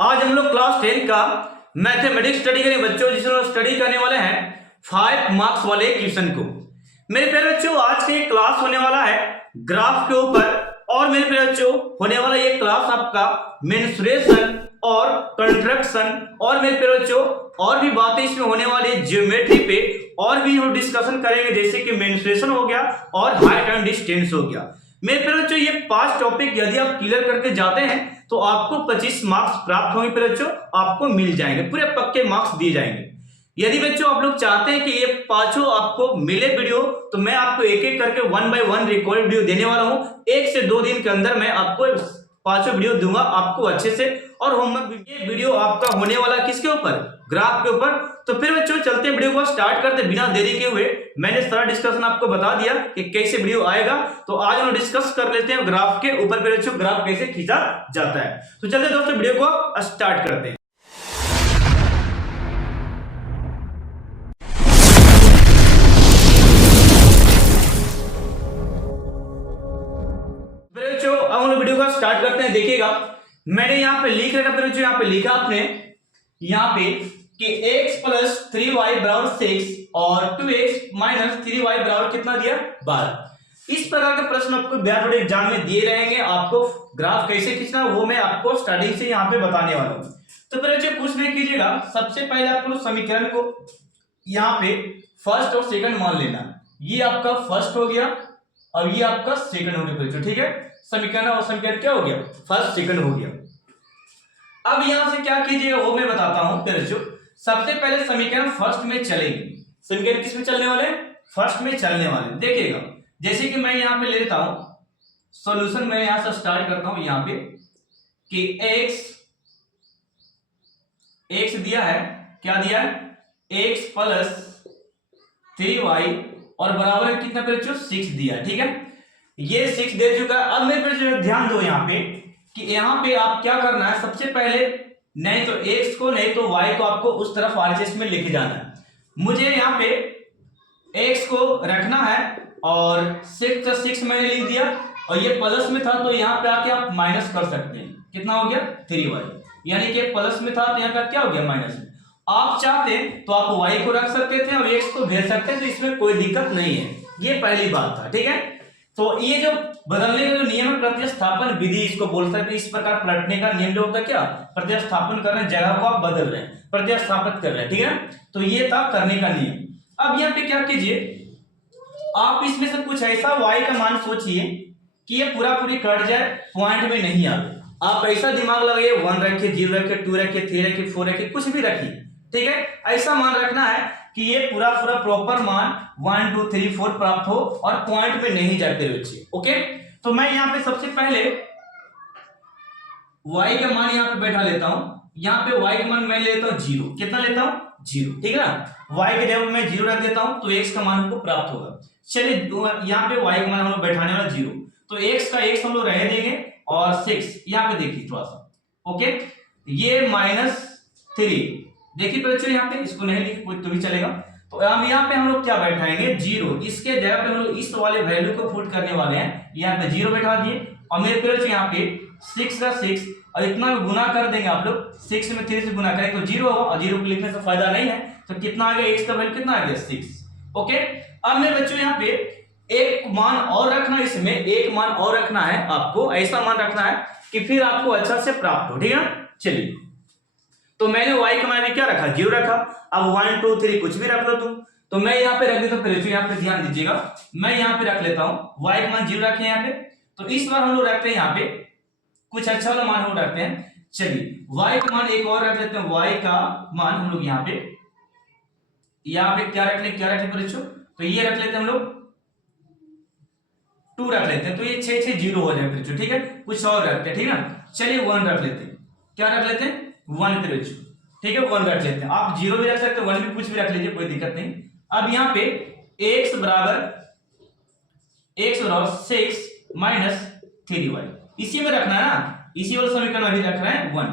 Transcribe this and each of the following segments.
आज हम लोग क्लास 10 का मैथमेटिक्स स्टडी करेंगे बच्चों, जिसमें स्टडी करने वाले हैं 5 मार्क्स वाले क्वेश्चन को। मेरे प्यारे बच्चों, आज के क्लास होने वाला है ग्राफ के ऊपर, और मेरे प्यारे बच्चों होने वाला ये क्लास आपका मेंसुरेशन और कंट्रैक्शन और मेरे प्यारे बच्चों और भी बातें इसमें होने वाली है ज्योमेट्री पे, और भी हम डिस्कशन करेंगे, जैसे कि मेंसुरेशन हो गया और हाइट एंड डिस्टेंस हो गया। मेरे प्यारे बच्चों ये 5 टॉपिक यदि आप क्लियर करके जाते हैं तो आपको 25 मार्क्स प्राप्त होंगे। प्यारे बच्चों आपको मिल जाएंगे, पूरे पक्के मार्क्स दिए जाएंगे। यदि बच्चों आप लोग चाहते हैं कि ये पांचों आपको मिले वीडियो, तो मैं आपको एक एक करके 1 बाय 1 रिकॉर्ड वीडियो देने वाला हूं। 1 से 2 दिन के अंदर मैं आपको पांचों वीडियो दूंगा आपको अच्छे से। और होमवर्क ये वीडियो आपका होने वाला किसके ऊपर? ग्राफ के ऊपर। तो फिर बच्चों चलते वीडियो को स्टार्ट करते बिना देरी के हुए। मैंने सारा डिस्कशन आपको बता दिया कि कैसे वीडियो आएगा, तो आज हम डिस्कस कर लेते हैं ग्राफ के ऊपर। फिर बच्चों ग्राफ कैसे खींचा जाता है, तो चलते दोस्तों वीडियो को स्टार्ट करते हैं। अब हम वीडियो को स्टार्ट करते हैं। देखिएगा मैंने यहाँ पे लिख रखा, फिर यहाँ पे लिखा आपने यहाँ पे कि x प्लस 3y बराबर 6 और 2x माइनस 3y बराबर कितना दिया? 12। इस प्रकार के प्रश्न आपको बिहार बोर्ड एग्जाम में दिए रहेंगे। आपको ग्राफ कैसे खींचना वो मैं आपको स्टार्टिंग से यहाँ पे बताने वाला हूँ। तो फिर बच्चे कुछ नहीं कीजिएगा, सबसे पहले आपको समीकरण को यहाँ पे फर्स्ट और सेकंड मान लेना। ये आपका फर्स्ट हो गया और ये आपका सेकंड हो गया, ठीक है। समीकरण और समीकरण क्या हो गया? फर्स्ट सेकंड हो गया। अब यहां से क्या कीजिएगा वो मैं बताता हूं। फिर जो सबसे पहले समीकरण फर्स्ट में चलेंगे। समीकरण किस में चलने वाले? फर्स्ट में चलने वाले। देखिएगा जैसे कि मैं यहां पे ले लेता हूं सॉल्यूशन, मैं यहां से स्टार्ट करता हूं यहाँ पे कि x दिया है, क्या दिया है? x प्लस 3y और बराबर है कितना? पे 6 दिया, ठीक है। ये 6 दे चुका है। अब मेरे पे ध्यान दो यहाँ पे कि यहाँ पे आप क्या करना है, सबसे पहले नहीं तो x को नहीं तो y को आपको उस तरफ RHS में लेके जाना है। मुझे यहाँ पे x को रखना है और 6 मैंने लिख दिया, और ये प्लस में था तो यहाँ पे आके आप माइनस कर सकते हैं। कितना हो गया? 3y, यानी कि प्लस में था तो यहाँ पे क्या हो गया? माइनस में। आप चाहते तो आप y को रख सकते थे और x को भेज सकते थे, तो इसमें कोई दिक्कत नहीं है। ये पहली बात था, ठीक है। तो ये जो बदलने का जो नियम है प्रतिस्थापन विधि इसको बोल सकते हैं। इस प्रकार पलटने का नियम जो होता है क्या? प्रतिस्थापन कर रहे हैं, जगह को आप बदल रहे हैं, प्रतिस्थापित कर रहे हैं, ठीक है। तो ये था करने का नियम। अब यहाँ पे क्या कीजिए, आप इसमें से कुछ ऐसा y का मान सोचिए कि ये पूरा पूरी कट जाए, पॉइंट में नहीं आवे। आप ऐसा दिमाग लगाइए, 1 रखिए, 0 रखिए, 2 रखिए, 3 रखिए, 4 रखिए, कुछ भी रखिए, ठीक है। ऐसा मान रखना है कि ये पूरा पूरा प्रॉपर मान 1 2 3 4 प्राप्त हो और पॉइंट में नहीं जाते बच्चे, ओके। तो मैं यहाँ पे सबसे पहले y का मान यहाँ पे बैठा लेता हूं। यहाँ पे y का मान मैं लेता हूं 0। कितना लेता हूं? 0, ठीक है ना। y के जगह मैं 0 रख देता हूं तो x का मान हमको प्राप्त होगा। चलिए यहाँ पे y का मान हम लोग बैठाने वाला 0, तो x का x हम लोग रह देंगे और 6 यहाँ पे देखिए थोड़ा सा, ओके। ये -3 देखिए बच्चों, यहाँ पे इसको नहीं लिख कोई तो भी चलेगा। तो हम यहाँ पे हम लोग क्या बैठाएंगे? 0। इसके जगह पे हम लोग इस वाले वैल्यू को पुट करने वाले हैं, यहाँ पे 0 बैठा दिए। और मेरे पे यहाँ पे 6 का 6 और इतना गुना कर देंगे आप लोग। 6 में 3 से गुना करें तो 0 होगा, और 0 को लिखने से फायदा नहीं है। तो कितना आ गया? x का वैल्यू कितना आ गया? 6, ओके। अब मेरे बच्चों यहाँ पे एक मान और रखना, इसमें एक मान और रखना है आपको। ऐसा मान रखना है कि फिर आपको अच्छा से प्राप्त हो, ठीक है। चलिए तो मैंने y का मान क्या रखा? 0 रखा। अब 1 2 3 कुछ भी रख लो तुम। तो मैं यहाँ पे रख देता हूँ, फिर यहाँ पे ध्यान दीजिएगा, मैं यहाँ पे रख लेता हूँ y का मान 0 रखे यहाँ पे। तो इस बार हम लोग रखते हैं यहाँ पे कुछ अच्छा वाला मान हम लोग रखते हैं। चलिए y का मान एक और रख लेते हैं। y का मान हम लोग यहाँ पे क्या रख ले बच्चों? तो ये रख लेते हैं हम लोग 2 रख लेते हैं, तो ये 6 6 0 हो जाए बच्चों, ठीक है। कुछ और रखते हैं, ठीक है ना। चलिए 1 रख लेते हैं। क्या रख लेते हैं? 1 पे बच्चों, ठीक है। 1 रख लेते हैं। आप 0 भी रख सकते हैं, 1 भी कुछ भी रख लीजिए, कोई दिक्कत नहीं। अब यहाँ पे x बराबर 6 माइनस 3y इसी में रखना है ना, इसी वाले समीकरण अभी रख रहे हैं 1।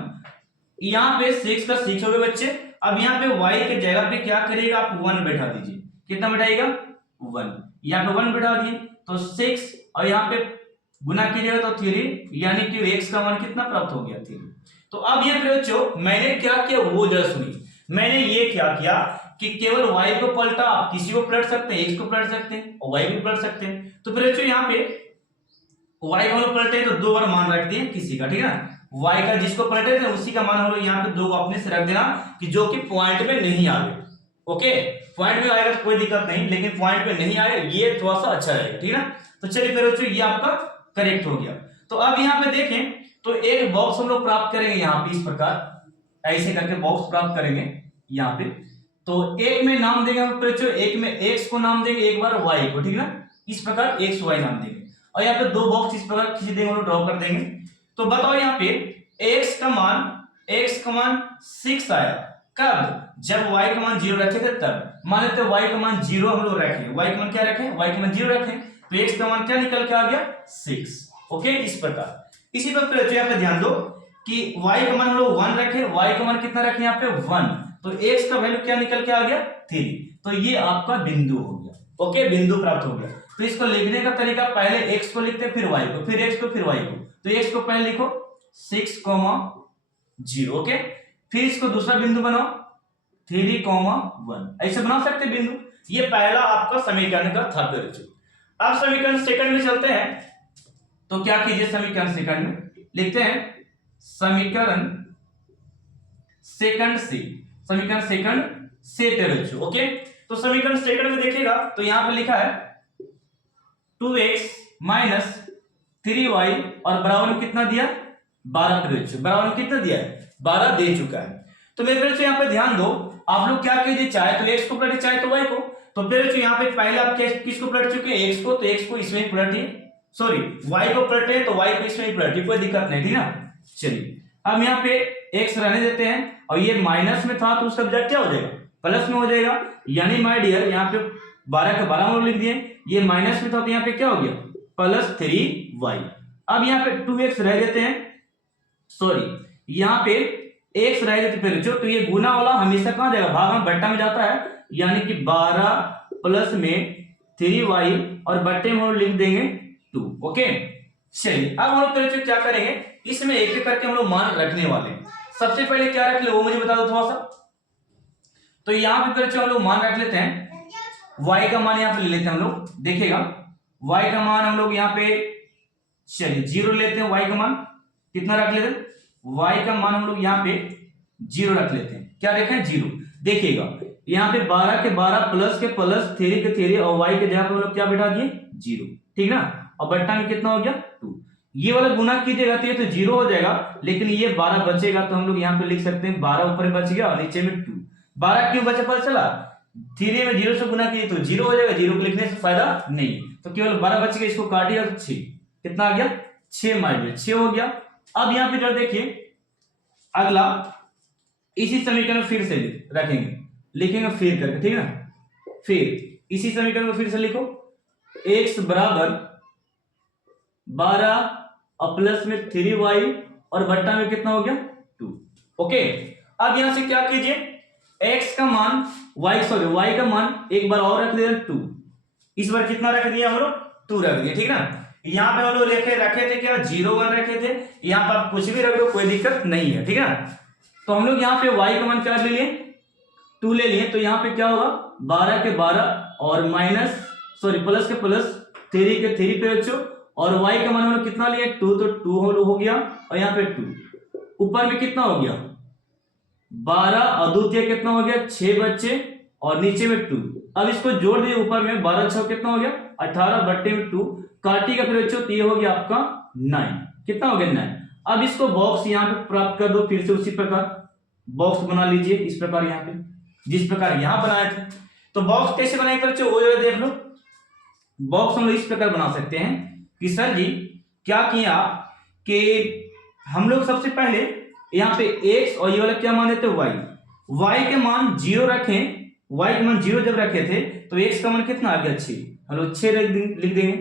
यहाँ पे 6 का 6 हो गए बच्चे। अब यहाँ पे y के जगह पे क्या करिएगा? आप 1 बैठा दीजिए। कितना बैठाइएगा? 1। यहाँ पे 1 बैठा दिए तो 6, और यहाँ पे गुना कीजिएगा तो 3, यानी कि x का मान कितना प्राप्त हो गया 3। तो अब ये बच्चों मैंने क्या किया वो जरा सुनिए। मैंने ये क्या किया कि केवल y को पलटा, आप किसी को पलट सकते हैं, x को पलट सकते हैं और y भी पलट सकते हैं। तो फिर बच्चों यहाँ पे y को हम लोग पलटे तो 2 बार मान रख दिए किसी का, ठीक है ना। y का जिसको पलटे थे उसी का मान हम लोग यहाँ पे 2 अपने से रख देना कि जो कि पॉइंट में नहीं आए। ओके, पॉइंट में आएगा तो कोई दिक्कत नहीं, लेकिन पॉइंट में नहीं आए ये थोड़ा सा अच्छा रहेगा, ठीक है ना। तो चलिए फिर बच्चों ये आपका करेक्ट हो गया। तो अब यहाँ पे देखें तो एक बॉक्स हम लोग प्राप्त करेंगे यहाँ पे इस प्रकार, ऐसे करके बॉक्स प्राप्त करेंगे यहाँ पे। तो एक में नाम देंगे हम बच्चों, एक में x को नाम देंगे, एक बार y को, ठीक है ना। इस प्रकार x y नाम देंगे और यहाँ पे 2 बॉक्स इस प्रकार खींच देंगे और ड्रॉ कर देंगे। तो बताओ यहाँ पे x का मान 6 आया कब, जब y का मान 0 रखे थे तब। मान लेते y का मान 0 हम लोग रखे, y का मान क्या रखे, y का मान 0 रखे, तो x का मान क्या निकल के आ गया 6। ओके, इस प्रकार। इसी पर यहाँ पे ध्यान दो कि y का मान हम लोग 1 रखे, y का मान कितना रखे यहाँ पे 1, तो x का वैल्यू क्या निकल के आ गया 3। तो ये आपका बिंदु हो गया। ओके, बिंदु प्राप्त हो गया। तो इसको लिखने का तरीका पहले x को लिखते फिर y को, फिर x को फिर y को। तो x को पहले लिखो 6, 0। ओके, फिर इसको दूसरा बिंदु बनाओ 3, 1, ऐसे बना सकते बिंदु। ये पहला आपका समीकरण का था बच्चों। अब समीकरण सेकंड में चलते हैं। तो क्या कीजिए, समीकरण सेकंड में लिखते हैं समीकरण सेकंड से बच्चों। ओके, तो समीकरण सेकंड में देखिएगा तो यहां पे लिखा है 2x माइनस 3y और बराबर में कितना दिया 12 बच्चों। बराबर में कितना दिया है 12 दे चुका है। तो मेरे बच्चों यहाँ पे ध्यान दो, आप लोग क्या कीजिए, चाहे तो x को पलटे चाहे तो y को। तो फिर बच्चों यहाँ पे पहले आप किसको पलट चुके हैं x को, तो x को इसमें पलटिए, सॉरी y को पलटे तो y को इसमें पलटिए, कोई दिक्कत नहीं, ठीक ना। चलिए अब यहाँ पे x रहने देते हैं और ये माइनस में था तो उसका वजह क्या हो जाएगा प्लस में हो जाएगा, यानी माय डियर यहाँ पे 12 का 12 हम लिख दिए, ये माइनस में था तो यहाँ पे क्या हो गया प्लस 3y। अब यहाँ पे 2x रह देते हैं, सॉरी यहाँ पे x रह देते फिर जो, तो ये गुना वाला हमेशा कहां जाएगा भाग में बट्टा में जाता है, यानी कि 12 प्लस में 3y और बट्टे में हम लिख देंगे 2। ओके, चलिए अब हम लोग क्या करेंगे, इसमें एक एक करके हम लोग मान रखने वाले हैं। सबसे पहले क्या रख ले वो मुझे बता दो थोड़ा सा। तो यहाँ पे हम लोग मान रख लेते हैं, y का मान यहाँ पे ले लेते हैं हम लोग, देखिएगा y का मान हम लोग यहाँ पे चलिए 0 लेते हैं। y का मान कितना रख लेते हैं, y का मान हम लोग यहाँ पे 0 रख लेते हैं। क्या रखें 0, देखिएगा यहाँ पे 12 के 12 प्लस के प्लस 3 के 3 और y के जगह पे हम लोग क्या बैठा दिए 0, ठीक ना। और बट्टा में कितना हो गया 2, ये वाला गुना कीजिएगा तो ये तो 0 हो जाएगा, लेकिन ये 12 बचेगा तो हम लोग यहाँ पे लिख सकते हैं 12 ऊपर बच गया और नीचे में 2। 12 क्यों बचा पता चला, 3 में 0 से गुना कीजिए तो 0 हो जाएगा, 0 को लिखने से फायदा नहीं, तो केवल 12 बच गया, इसको काटिएगा तो 6, कितना आ गया 6 माइनस 6 हो गया। अब यहाँ पे जरा देखिए अगला इसी समीकरण फिर से रखेंगे, लिखेंगे फिर करके, ठीक है ना। फिर इसी समीकरण को फिर से लिखो, x बराबर 12 और प्लस में 3y और बट्टा में कितना हो गया 2। ओके, अब यहां से क्या कीजिए, x का मान y का मान एक बार और रख दिया 2, इस बार कितना रख दिया हम लोग 2 रख दिया, ठीक ना। यहाँ पे हम लोग रखे थे क्या 0 1 रखे थे, यहाँ पर आप कुछ भी रख दो कोई दिक्कत नहीं है, ठीक है ना। तो हम लोग यहाँ पे y का मान क्या ले लिए 2 ले लिए, तो यहाँ पे क्या होगा 12 के 12 और माइनस सॉरी प्लस के प्लस 3 के 3 पे बच्चों, और y का मान हम लोग कितना लिए 2, तो 2 हो गया और यहाँ पे 2 ऊपर में कितना हो गया 12 और 2 कितना हो गया 6 बच्चे और नीचे में 2। अब इसको जोड़ दिए ऊपर में 12 6 कितना हो गया 18 बट्टे में 2 काटी का फिर बच्चों तो ये हो गया आपका 9, कितना हो गया 9। अब इसको बॉक्स यहाँ पे प्राप्त कर दो, फिर से उसी प्रकार बॉक्स बना लीजिए इस प्रकार यहाँ पे जिस प्रकार यहाँ बनाए थे। तो बॉक्स कैसे बनाए बच्चों वो जो देख लो, बॉक्स हम लोग इस प्रकार बना सकते हैं कि सर जी क्या किया कि हम लोग सबसे पहले यहाँ पे x और ये वाला क्या मान देते y के मान 0 रखें, y के मान 0 जब रखे थे तो x का मान कितना आ गया 6, हम लोग 6 लिख देंगे।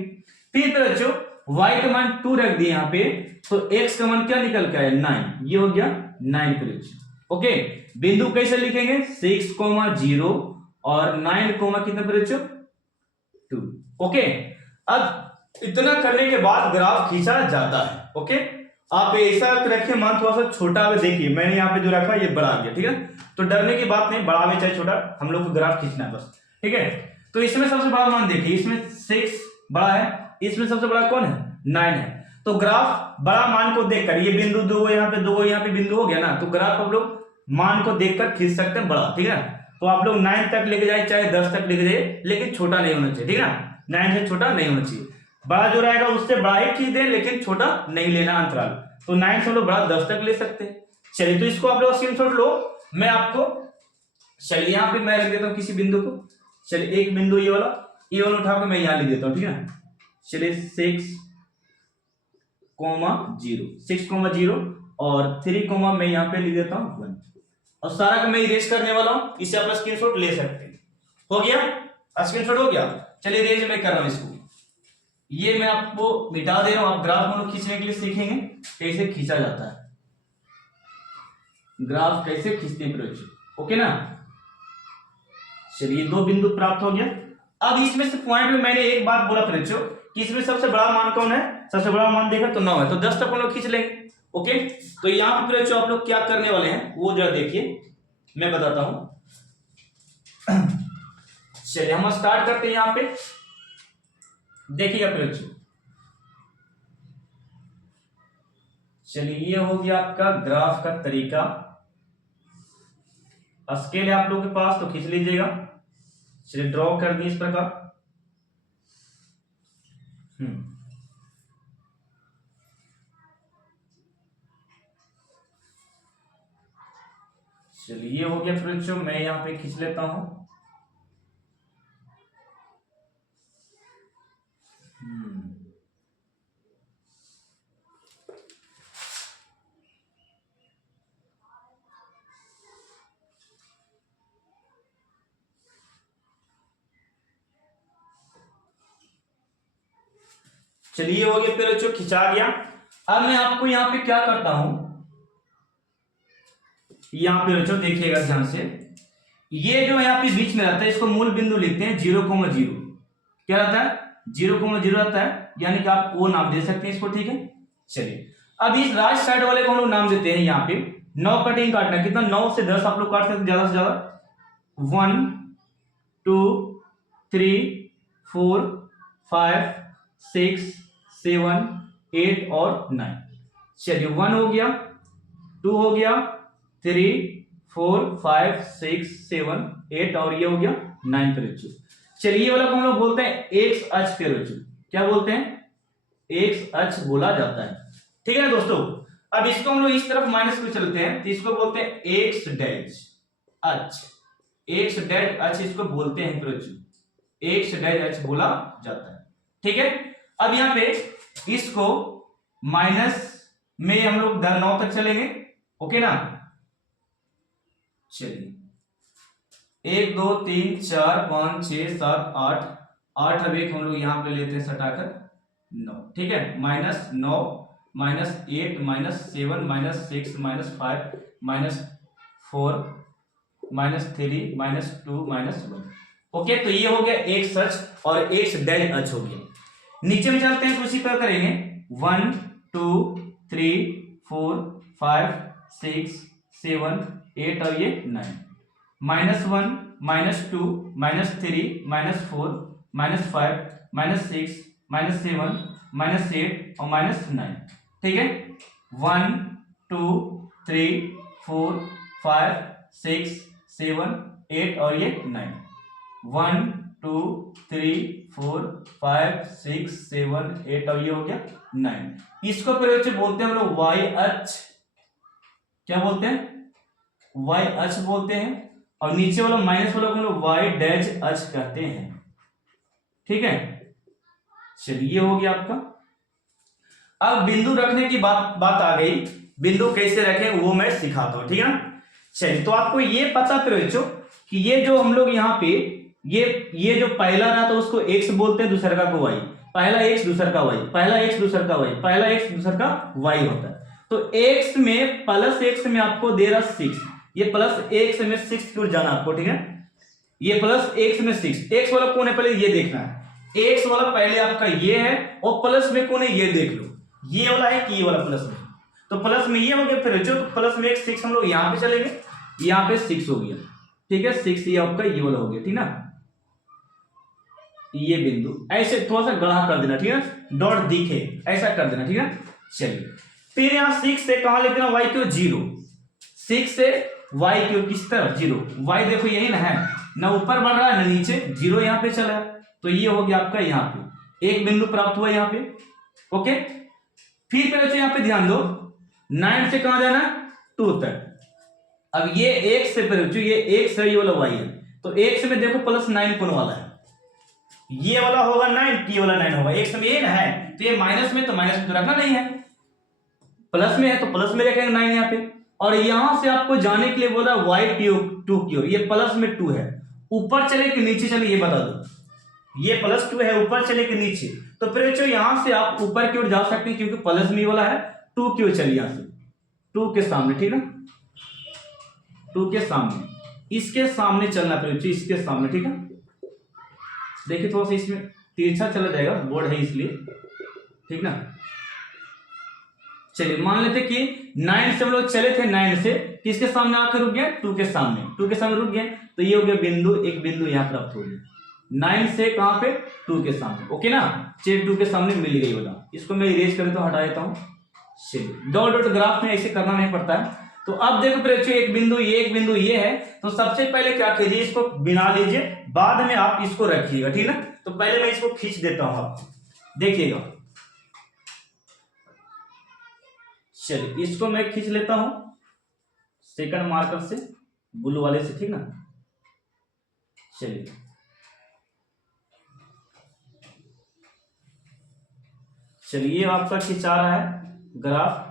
फिर बच्चों y का मान 2 रख दिए यहाँ पे, तो x का मान क्या निकल के आया 9, ये हो गया 9 पे बच्चों। ओके, बिंदु कैसे लिखेंगे 6, 0 और 9, कितना पे बच्चों 2। ओके, अब इतना करने के बाद ग्राफ खींचा जाता है। ओके, आप ऐसा रखिए, मान थोड़ा सा छोटा है, देखिए मैंने यहाँ पे जो रखा ये बड़ा आ गया, ठीक है। तो डरने की बात नहीं, बड़ा में चाहे छोटा, हम लोग को ग्राफ खींचना है बस, ठीक है। तो इसमें सबसे बड़ा मान देखिए, इसमें 6 बड़ा है, इसमें सबसे बड़ा कौन है, 9 है। तो ग्राफ बड़ा मान को देखकर, ये बिंदु दो यहाँ पे, दो यहाँ पे बिंदु हो गया ना, तो ग्राफ हम लोग मान को देखकर खींच सकते हैं बड़ा, ठीक है। तो आप लोग 9 तक लेके जाए, चाहे 10 तक लेके जाए, लेकिन छोटा नहीं होना चाहिए, ठीक है। 9 से छोटा नहीं होना चाहिए, बड़ा जो रहेगा उससे बड़ा ही खींच दें, लेकिन छोटा नहीं लेना अंतराल। तो 9 से हम लोग बड़ा 10 तक ले सकते हैं। चलिए, तो इसको आप लोग स्क्रीनशॉट लो, मैं आपको, चलिए यहाँ पे मैं रख देता हूँ किसी बिंदु को। चलिए एक बिंदु ये वाला उठा के मैं यहाँ लिख देता हूँ, ठीक है। चलिए 6,0 और 3, मैं यहाँ पे लिख देता हूँ 1, और सारा का मैं इरेज करने वाला हूँ, इसे आप स्क्रीनशॉट ले सकते हैं। हो गया, स्क्रीनशॉट हो गया। चलिए इरेज मैं कर रहा हूँ इसको, ये मैं आपको मिटा दे रहा हूं। आप ग्राफ हम लोग खींचने के लिए सीखेंगे कैसे खींचा जाता है, ग्राफ कैसे खींचते हैं बच्चों, ओके ना। चलिए 2 बिंदु प्राप्त हो गया। अब इसमें से पॉइंट में मैंने एक बात बोला बच्चों कि इसमें सबसे बड़ा मान कौन है, सबसे बड़ा मान देखा तो 9 है, तो 10 तक हम लोग खींच लेंगे। ओके, तो यहाँ पे बच्चों आप लोग क्या करने वाले हैं वो जरा देखिए, मैं बताता हूं। चलिए हम स्टार्ट करते हैं यहाँ पे, देखिएगा बच्चों। चलिए ये हो गया आपका ग्राफ का तरीका, स्केल है आप लोगों के पास तो खींच लीजिएगा। चलिए ड्रॉ कर दी इस प्रकार। चलिए ये हो गया बच्चों, मैं यहाँ पे खींच लेता हूं। चलिए हो गया फिर बच्चों, खिंचा गया। अब मैं आपको यहाँ पे क्या करता हूं, यहाँ पे बच्चों देखिएगा ध्यान से, ये जो यहाँ पे बीच में रहता है इसको मूल बिंदु लिखते हैं 0,0। क्या रहता है, 0,0 रहता है, यानी कि आप वो नाम दे सकते हैं इसको, ठीक है। चलिए अब इस राइट साइड वाले को हम लोग नाम देते हैं यहाँ पे 9 कटिंग काटना, कितना 9 से 10 आप लोग काट सकते हैं ज्यादा से ज्यादा, 1 2 3 4 5 6 7 8 और 9। चलिए 1 हो गया, 2 हो गया, 3 4 5 6 7 8 और ये हो गया 9 पे बच्चों। चलिए ये वाला को हम लोग बोलते हैं एक्स अक्ष पे बच्चों, क्या बोलते हैं, एक्स अक्ष बोला जाता है, ठीक है ना दोस्तों। अब इसको हम लोग इस तरफ माइनस पे चलते हैं तो इसको बोलते हैं एक्स डैश अक्ष, एक्स डैश अक्ष इसको बोलते हैं बच्चों, एक्स डैश अक्ष बोला जाता है, ठीक है। अब यहाँ पे इसको माइनस में हम लोग 9 तक चलेंगे, ओके ना। चलिए 1 2 3 4 5 6 7 8 8, अब एक हम लोग यहाँ पे लेते हैं सटाकर 9, ठीक है। -9 -8 -7 -6 -5 -4 -3 -2 -1, ओके। तो ये हो गया एक्स अक्ष और एक्स डैश अक्ष हो गया। नीचे में चलते हैं तो उसी पर करेंगे 1 2 3 4 5 6 7 8 और ये 9, -1 -2 -3 -4 -5 -6 -7 -8 और -9, ठीक है। 1 2 3 4 5 6 7 8 और ये 9, 1 2 3 4 5 6 7 8 और ये हो गया 9। इसको फिर बोलते हैं हम लोग वाई अक्ष, क्या बोलते हैं, वाई अक्ष बोलते हैं, और नीचे वाला माइनस वाला हम लोग वाई डैश अक्ष कहते हैं, ठीक है। चलिए हो गया आपका। अब बिंदु रखने की बात आ गई, बिंदु कैसे रखें वो मैं सिखाता हूं, ठीक है ना। चलिए तो आपको ये पता फिर बच्चों कि ये जो हम लोग यहाँ पे ये जो पहला रहा तो उसको एक्स बोलते हैं, दूसरे का को वाई, पहला एक्स दूसरा का वाई, पहला एक्स दूसरा का वाई, पहला एक्स दूसरा का वाई होता है। तो एक्स में प्लस एक्स में आपको दे रहा 6, ये प्लस एक्स में 6 की ओर जाना आपको, ठीक है। ये प्लस एक्स में 6, एक्स वाला कौन है पहले ये देखना है, एक्स वाला पहले आपका ये है और प्लस में कौन है ये देख लो, ये वाला है कि ये वाला प्लस में, तो प्लस में ये हो गया, फिर जो प्लस में एक 6 हम लोग यहां पे चलेंगे, यहां पे 6 हो गया, ठीक है 6 ये आपका ये वाला हो गया, ठीक ना, ये बिंदु ऐसे थोड़ा सा गढ़ा कर देना, ठीक है डॉट दिखे ऐसा कर देना, ठीक है। चलिए फिर यहां 6 से कहां लिख देना y क्यू 0, 6 से y क्यू किस तरफ 0, y देखो यही ना है, ना ऊपर बढ़ रहा है ना नीचे, 0 यहां पे चला है, तो ये हो गया आपका यहाँ पे एक बिंदु प्राप्त हुआ यहाँ पे, ओके। फिर बच्चों यहाँ पे ध्यान दो 9 से कहां जाना 2 तक, अब ये एक से बच्चों ये एक से ये वाला y है, तो एक से में देखो +9 कौन वाला है, ये वाला होगा 9, ये वाला 9 होगा, एक से में ये ना है, तो ये माइनस में तो माइनस में तो रखना नहीं है, प्लस में है तो प्लस में रखेंगे 9 यहाँ पे, और यहां से आपको जाने के लिए बोला y2 की ओर, ये प्लस में 2 है, ऊपर चले कि नीचे चले ये बता दो, ये +2 है ऊपर चले कि नीचे, तो फिर बच्चों यहां से आप ऊपर की ओर जा सकते हैं क्योंकि प्लस में वाला है, 2 की ओर चलिए यहां से 2 के सामने, ठीक है 2 के सामने, इसके सामने चलना फिर बच्चों, इसके सामने, ठीक है। देखिए थोड़ा सा इसमें तिरछा चला जाएगा, बोर्ड है इसलिए, ठीक ना। चलिए मान लेते कि 9 से हम लोग चले थे, 9 से किसके सामने आकर रुक गए 2 के सामने, 2 के सामने रुक गए, तो ये हो गया बिंदु, एक बिंदु यहां प्राप्त हो गया 9 से कहां पे 2 के सामने, ओके ना, चलिए 2 के सामने मिल गई बता, इसको मैं इरेज कर देता हूं, हटा देता हूं। चलिए डॉट डॉट ग्राफ में ऐसे करना नहीं पड़ता है। तो अब देखो बच्चों एक बिंदु ये है, तो सबसे पहले क्या कीजिए इसको बिना लीजिए, बाद में आप इसको रखिएगा, ठीक है। तो पहले मैं इसको खींच देता हूं, आप देखिएगा, चलिए इसको मैं खींच लेता हूं सेकंड मार्कर से, ब्लू वाले से, ठीक ना। चलिए चलिए आपका खिंचा रहा है ग्राफ,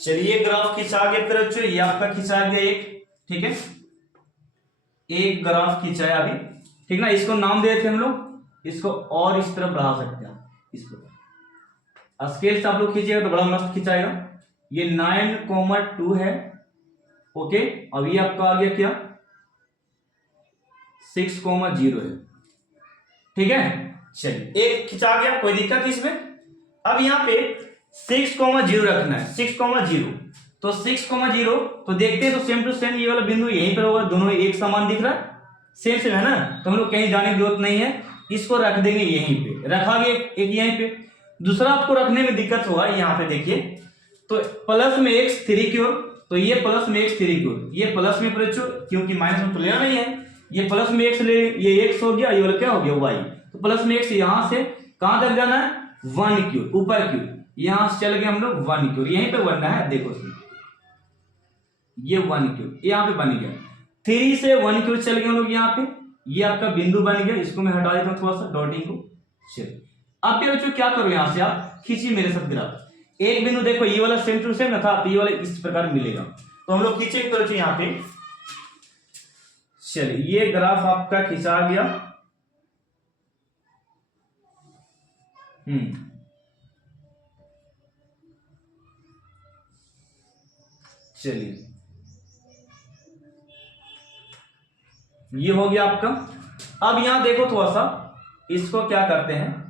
चलिए ग्राफ खिंचा गया, फिर बच्चों ये आपका खिंचा गया एक, ठीक है एक ग्राफ खिंचाया अभी, ठीक ना। इसको नाम दे देते हम लोग, इसको और इस तरफ बढ़ा सकते हैं, इसको स्केल से आप लोग खींचिएगा तो बड़ा मस्त खिंचाएगा। ये 9,2 है, ओके। अब ये आपका आ गया क्या 6,0 है, ठीक है। चलिए एक खिंचा गया, कोई दिक्कत इसमें। अब यहाँ पे 6,0 रखना है, 6,0 तो 6,0 तो देखते हैं, तो सेम टू सेम ये वाला बिंदु यहीं पर होगा, दोनों एक समान दिख रहा है, सेम सेम है ना, तो हम लोग कहीं जाने की जरूरत नहीं है, इसको रख देंगे यहीं पे, रखा गया एक यहीं पे। दूसरा आपको रखने में दिक्कत होगा, यहाँ पे देखिए, तो प्लस में x 3 की ओर, तो ये प्लस में x 3 की ओर, ये प्लस में बच्चों क्योंकि माइनस में तो लेना नहीं है, ये प्लस में x ले, ये x हो गया, ये वाला क्या हो गया y, तो प्लस में x यहां से कहां तक जाना है 1 की ओर, ऊपर की ओर, यहां से चल गए हम लोग 1 की ओर, यहीं पे बनना है, देखो ये 1 की ओर यहाँ पे बन गया, 3 से 1 की ओर चल गए हम लोग यहाँ पे, ये आपका बिंदु बन गया, इसको मैं हटा देता हूँ थोड़ा सा डॉटिंग को। चलिए अब ये बच्चों क्या करो, यहां से आप खींचिए मेरे साथ ग्राफ, एक बिंदु देखो ये वाला सेम टू सेम ना था, तो ये वाला इस प्रकार मिलेगा, तो हम लोग खींचे तो बच्चों यहाँ पे। चलिए ये ग्राफ आपका खींचा गया, चलिए ये हो गया आपका। अब यहां देखो थोड़ा सा, इसको क्या करते हैं,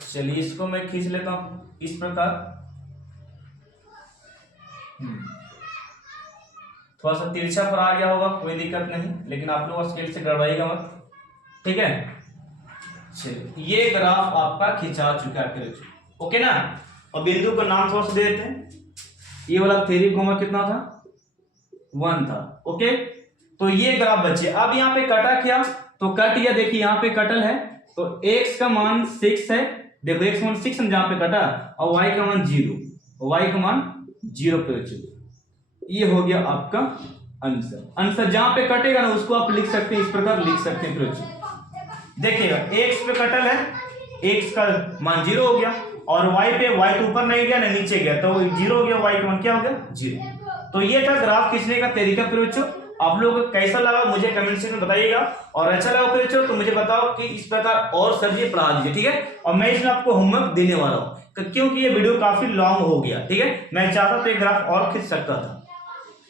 चलिए इसको मैं खींच लेता हूं इस प्रकार, थोड़ा सा तिरछा पर आ गया होगा, कोई दिक्कत नहीं, लेकिन आप लोग स्केल से गड़बड़ाइएगा मत, ठीक है। चलिए ये ग्राफ आपका खिंचा चुका है, ओके ना। और बिंदु को नाम थोड़ा सा दे देते हैं, ये वाला 3, कितना था 1 था, ओके। तो ये ग्राफ बचे। अब यहाँ पे कटा क्या, तो कट या देखिए यहाँ पे कटल है, तो x का मान 6 है, देखो x का मान 6 है जहां पे कटा, और y का मान 0, y का मान 0 पे बचे, ये हो गया आपका आंसर। आंसर जहां पे कटेगा ना उसको आप लिख सकते हैं, इस प्रकार लिख सकते हैं। फिर देखिएगा x पे कटल है, x का मान 0 हो गया, और y पे y तो ऊपर नहीं गया ना नीचे गया, तो 0 हो गया, y का मान क्या हो गया 0। तो ये था ग्राफ खींचने का तरीका फिर बच्चों। आप लोगों को कैसा लगा मुझे कमेंट सेक्शन में बताइएगा, और अच्छा लगा फिर बच्चों तो मुझे बताओ कि इस प्रकार और सर जी पढ़ा दीजिए, ठीक है। और मैं इसमें आपको होमवर्क देने वाला हूँ क्योंकि ये वीडियो काफी लॉन्ग हो गया, ठीक है। मैं चाहता तो एक ग्राफ और खींच सकता था,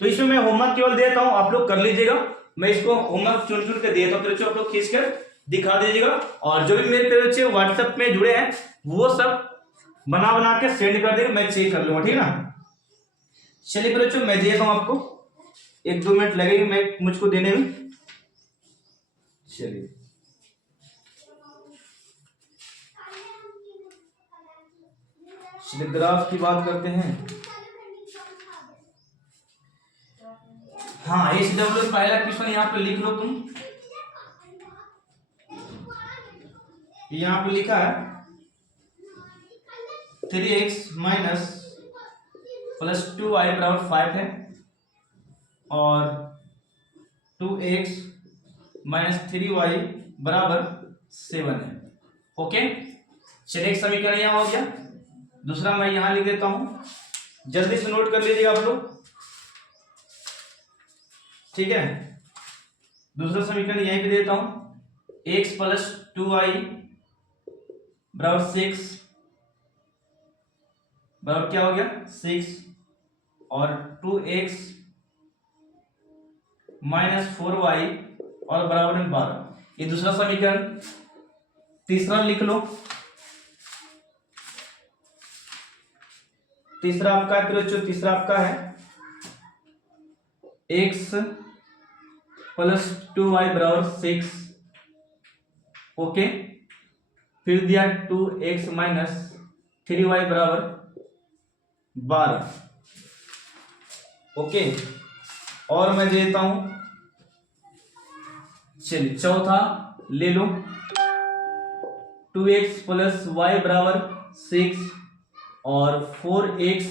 तो इसमें मैं होमवर्क केवल देता हूँ, आप लोग कर लीजिएगा। मैं इसको होमवर्क चुन चुन के देता हूँ फिर बच्चों, आप लोग खींच कर दिखा दीजिएगा। और जो भी मेरे बच्चे व्हाट्सएप में जुड़े हैं वो सब बना बना के सेंड कर देगा, मैं चेक कर लूंगा, ठीक है ना। चलिए फिर बच्चों मैं देता हूँ आपको, 1-2 मिनट लगेंगे मैं मुझको देने में। चलिए ग्राफ की बात करते हैं। हाँ HW पहला क्वेश्चन यहाँ पे लिख लो तुम, यहाँ पे लिखा है 3x माइनस प्लस 2y बराबर 5 है और 2x माइनस 3y बराबर 7 है। ओके चलिए एक समीकरण यहाँ हो गया, दूसरा मैं यहाँ लिख देता हूँ, जल्दी से नोट कर लीजिएगा आप लोग, ठीक है। दूसरा समीकरण यहीं पे देता हूं, x प्लस 2y बराबर 6 बराबर क्या हो गया 6 और 2x माइनस 4y और बराबर में 12। ये दूसरा समीकरण। तीसरा लिख लो, तीसरा आपका तीसरा आपका है x प्लस 2y बराबर 6। ओके फिर दिया 2x माइनस 3y बराबर 12। ओके और मैं देता हूं, चलिए चौथा ले लो, 2x प्लस y बराबर 6 और 4x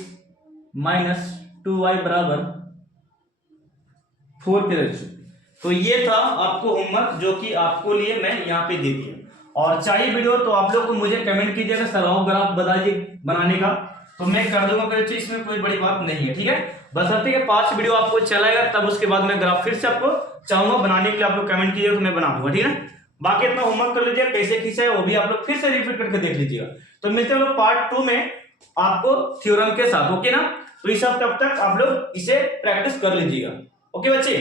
माइनस 2y बराबर 4। तो ये था आपको होमवर्क जो कि आपको लिए मैं यहाँ पे दे दिया। और चाहिए वीडियो तो आप लोग को मुझे कमेंट कीजिएगा, सराव ग्राफ बताइए बनाने का, तो मैं कर दूंगा बच्चे, इसमें कोई बड़ी बात नहीं है, ठीक है। बशर्ते कि 5 वीडियो आपको चलाएगा तब उसके बाद मैं ग्राफ फिर से आपको चाहूंगा बनाने के लिए, आप लोग कमेंट कीजिएगा तो मैं बना दूंगा, ठीक है। बाकी अपना होमवर्क कर लीजिए, कैसे खींचा है वो भी आप लोग फिर से रिपीट करके देख लीजिएगा। तो मिलते हैं लोग पार्ट 2 में आपको थ्योरम के साथ, ओके ना। तो इस हफ्ते तब तक आप लोग इसे प्रैक्टिस कर लीजिएगा, ओके बच्चे।